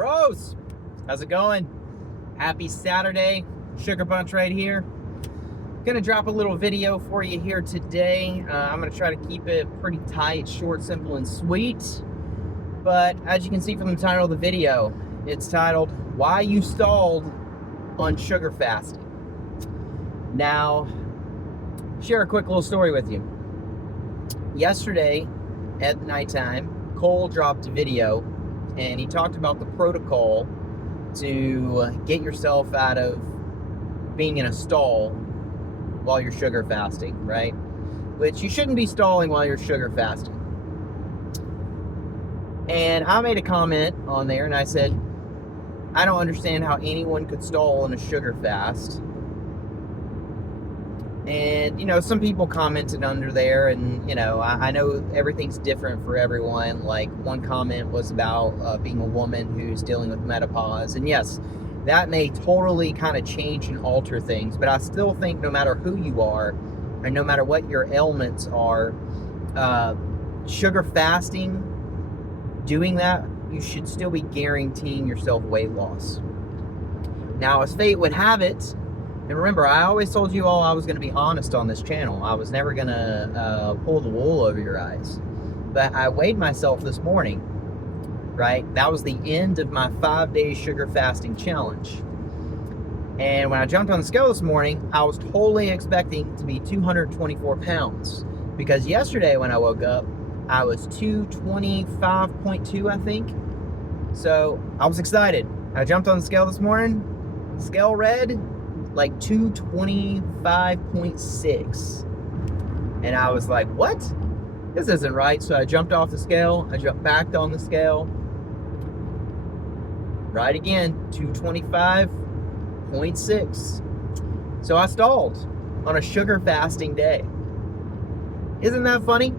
Bros, how's it going? Happy Saturday. Sugar Bunch right here. Gonna drop a little video for you here today. I'm gonna try to keep it pretty tight, short, simple, and sweet. But as you can see from the title of the video, it's titled, Why You Stalled on Sugar Fasting. Now, share a quick little story with you. Yesterday at nighttime, Cole dropped a video and he talked about the protocol to get yourself out of being in a stall while you're sugar fasting, right? Which you shouldn't be stalling while you're sugar fasting. And I made a comment on there and I said, I don't understand how anyone could stall on a sugar fast. And, you know, some people commented under there, and, you know, I know everything's different for everyone. Like, one comment was about being a woman who's dealing with menopause. And yes, that may totally kind of change and alter things. But I still think no matter who you are, and no matter what your ailments are, sugar fasting, doing that, you should still be guaranteeing yourself weight loss. Now, as fate would have it, and remember, I always told you all I was going to be honest on this channel. I was never going to pull the wool over your eyes. But I weighed myself this morning, right? That was the end of my 5-day sugar fasting challenge. And when I jumped on the scale this morning, I was totally expecting to be 224 pounds. Because yesterday when I woke up, I was 225.2, I think. So I was excited. I jumped on the scale this morning. Scale read like 225.6, and I was like, what? This isn't right. So I jumped off the scale. I jumped back on the scale. Right again, 225.6. So I stalled on a sugar fasting day. Isn't that funny?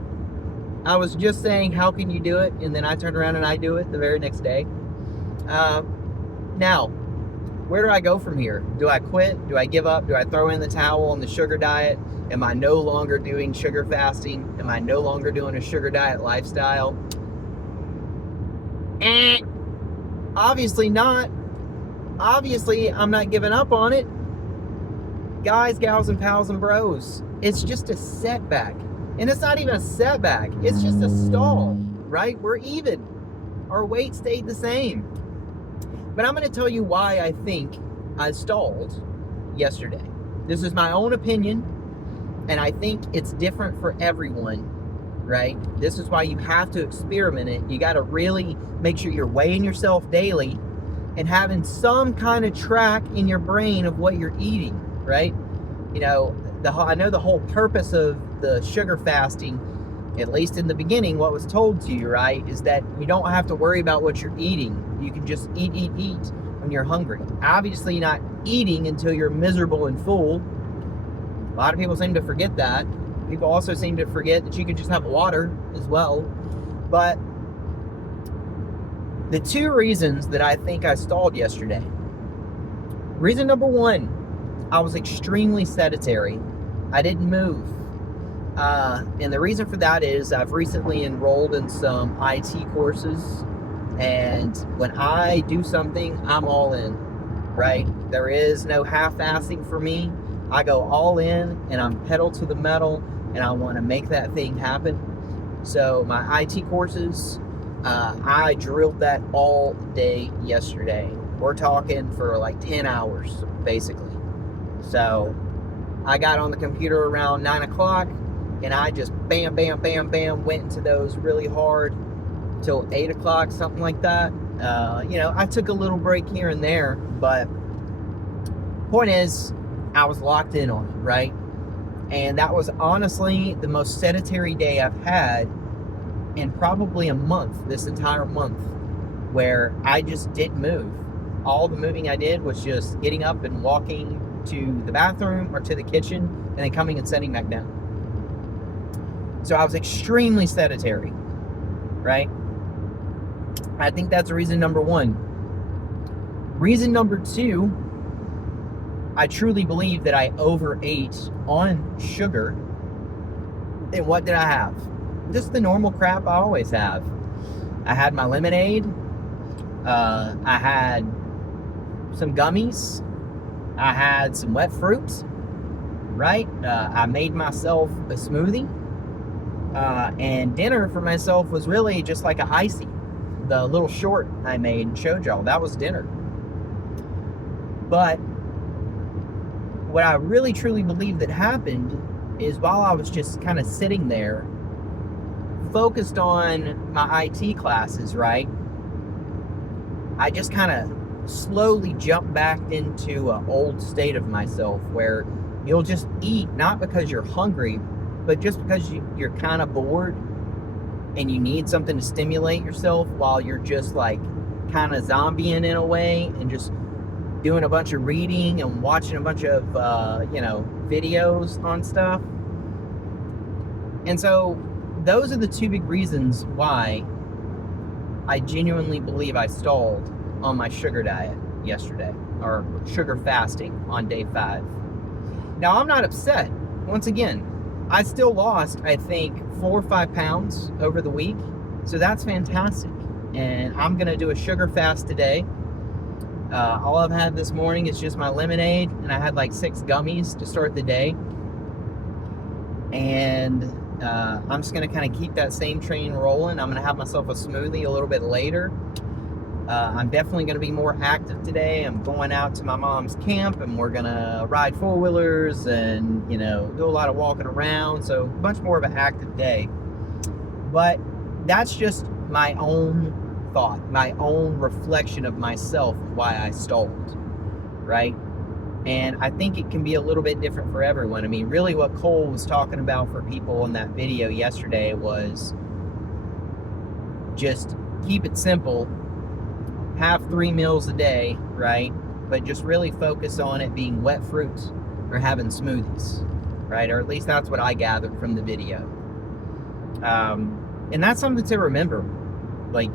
I was just saying, how can you do it? And then I turned around and I do it the very next day. Now, where do I go from here? Do I quit? Do I give up? Do I throw in the towel on the sugar diet? Am I no longer doing sugar fasting? Am I no longer doing a sugar diet lifestyle? Obviously not. Obviously, I'm not giving up on it. Guys, gals, and pals, and bros, it's just a setback. And it's not even a setback. It's just a stall, right? We're even. Our weight stayed the same. But I'm going to tell you why I think I stalled yesterday. This is my own opinion, and I think it's different for everyone, right? This is why you have to experiment it. You got to really make sure you're weighing yourself daily and having some kind of track in your brain of what you're eating, right? You know, I know the whole purpose of the sugar fasting, at least in the beginning, what was told to you, right, is that you don't have to worry about what you're eating. You can just eat when you're hungry. Obviously not eating until you're miserable and full. A lot of people seem to forget that. People also seem to forget that you can just have water as well. But the two reasons that I think I stalled yesterday. Reason number one, I was extremely sedentary. I didn't move. And the reason for that is I've recently enrolled in some IT courses, and when I do something, I'm all in, right? There is no half-assing for me. I go all in, and I'm pedal to the metal, and I want to make that thing happen. So my IT courses, I drilled that all day yesterday. We're talking for like 10 hours, basically. So I got on the computer around 9 o'clock, and I just bam, bam, bam, bam, went into those really hard till 8 o'clock, something like that. You know, I took a little break here and there, but point is, I was locked in on it, right? And that was honestly the most sedentary day I've had in probably a month, this entire month, where I just didn't move. All the moving I did was just getting up and walking to the bathroom or to the kitchen, and then coming and sitting back down. So I was extremely sedentary, right? I think that's reason number one. Reason number two, I truly believe that I overate on sugar. And what did I have? Just the normal crap I always have. I had my lemonade. I had some gummies. I had some wet fruits, right? I made myself a smoothie. And dinner for myself was really just like an icy. The little short I made and showed y'all, that was dinner. But what I really truly believe that happened is while I was just kind of sitting there, focused on my IT classes, right? I just kind of slowly jumped back into an old state of myself where you'll just eat, not because you're hungry, but just because you're kind of bored and you need something to stimulate yourself while you're just like kind of zombieing in a way and just doing a bunch of reading and watching a bunch of, videos on stuff. And so those are the two big reasons why I genuinely believe I stalled on my sugar diet yesterday, or sugar fasting on day 5. Now, I'm not upset. Once again, I still lost, I think, 4 or 5 pounds over the week. So that's fantastic. And I'm going to do a sugar fast today. All I've had this morning is just my lemonade, and I had like 6 gummies to start the day. And I'm just going to kind of keep that same train rolling. I'm going to have myself a smoothie a little bit later. I'm definitely going to be more active today. I'm going out to my mom's camp, and we're going to ride 4-wheelers and, do a lot of walking around. So much more of an active day. But that's just my own thought, my own reflection of myself, why I stalled, right? And I think it can be a little bit different for everyone. I mean, really what Cole was talking about for people in that video yesterday was just keep it simple, have 3 meals a day, right? But just really focus on it being wet fruits or having smoothies, right? Or at least that's what I gathered from the video. And that's something to remember. Like,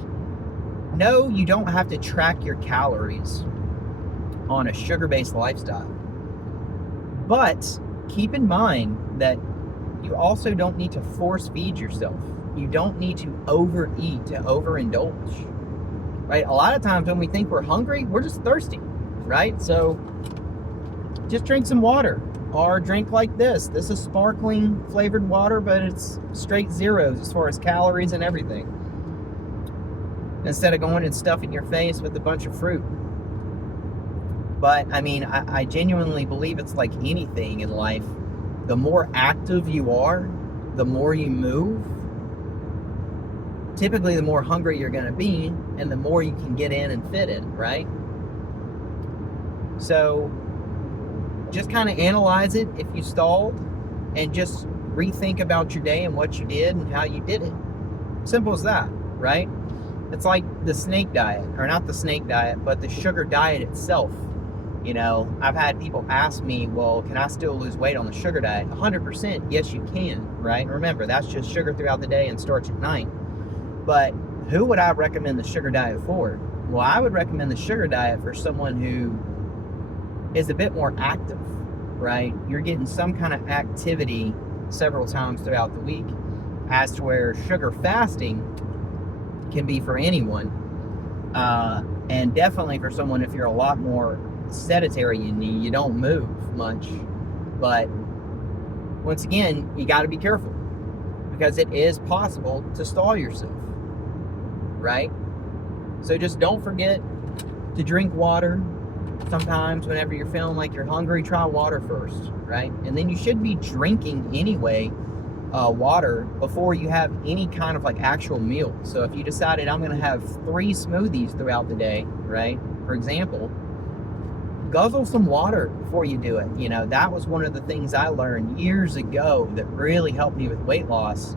no, you don't have to track your calories on a sugar-based lifestyle. But keep in mind that you also don't need to force feed yourself. You don't need to overeat, to overindulge, right? A lot of times when we think we're hungry, we're just thirsty, right? So just drink some water, or drink like this. This is sparkling flavored water, but it's straight zeros as far as calories and everything, instead of going and stuffing your face with a bunch of fruit. But I mean, I genuinely believe it's like anything in life. The more active you are, the more you move, typically the more hungry you're going to be, and the more you can get in and fit in, right? So just kind of analyze it if you stalled, and just rethink about your day and what you did and how you did it. Simple as that, right? It's like the snake diet, or not the snake diet, but the sugar diet itself. I've had people ask me, well, can I still lose weight on the sugar diet? 100%, yes, you can, right? Remember, that's just sugar throughout the day and starch at night. But who would I recommend the sugar diet for? Well, I would recommend the sugar diet for someone who is a bit more active, right? You're getting some kind of activity several times throughout the week, as to where sugar fasting can be for anyone. And definitely for someone if you're a lot more sedentary, you don't move much. But once again, you got to be careful, because it is possible to stall yourself, right? So just don't forget to drink water. Sometimes whenever you're feeling like you're hungry, try water first, right? And then you should be drinking anyway water before you have any kind of like actual meal. So if you decided I'm going to have 3 smoothies throughout the day, right? For example, guzzle some water before you do it. That was one of the things I learned years ago that really helped me with weight loss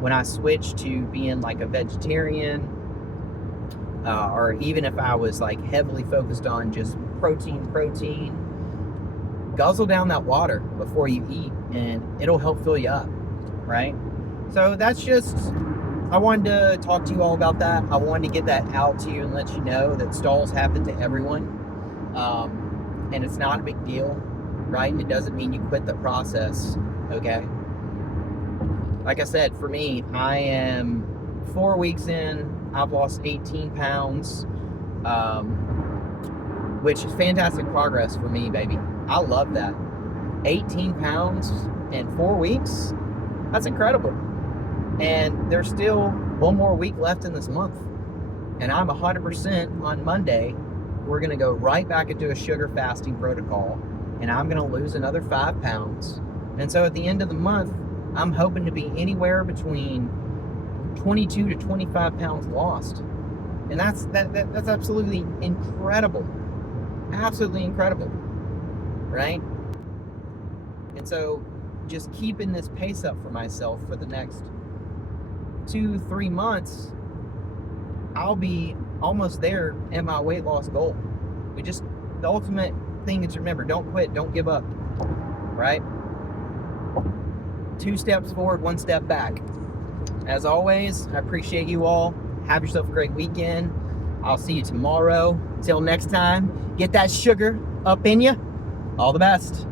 when I switched to being like a vegetarian, or even if I was like heavily focused on just protein, guzzle down that water before you eat, and it'll help fill you up, right? So that's just, I wanted to talk to you all about that. I wanted to get that out to you and let you know that stalls happen to everyone. And it's not a big deal, right? It doesn't mean you quit the process, okay? Like I said, for me, I am 4 weeks in. I've lost 18 pounds. which is fantastic progress for me, baby. I love that. 18 pounds in 4 weeks, that's incredible. And there's still one more week left in this month. And I'm 100% on Monday. We're going to go right back into a sugar fasting protocol, and I'm going to lose another 5 pounds. And so at the end of the month, I'm hoping to be anywhere between 22 to 25 pounds lost. And that's absolutely incredible. Absolutely incredible. Right? And so just keeping this pace up for myself for the next 2-3 months, I'll be almost there at my weight loss goal. The ultimate thing is, remember, don't quit, don't give up, right? 2 steps forward, 1 step back. As always, I appreciate you all. Have yourself a great weekend. I'll see you tomorrow. Till next time, get that sugar up in you. All the best.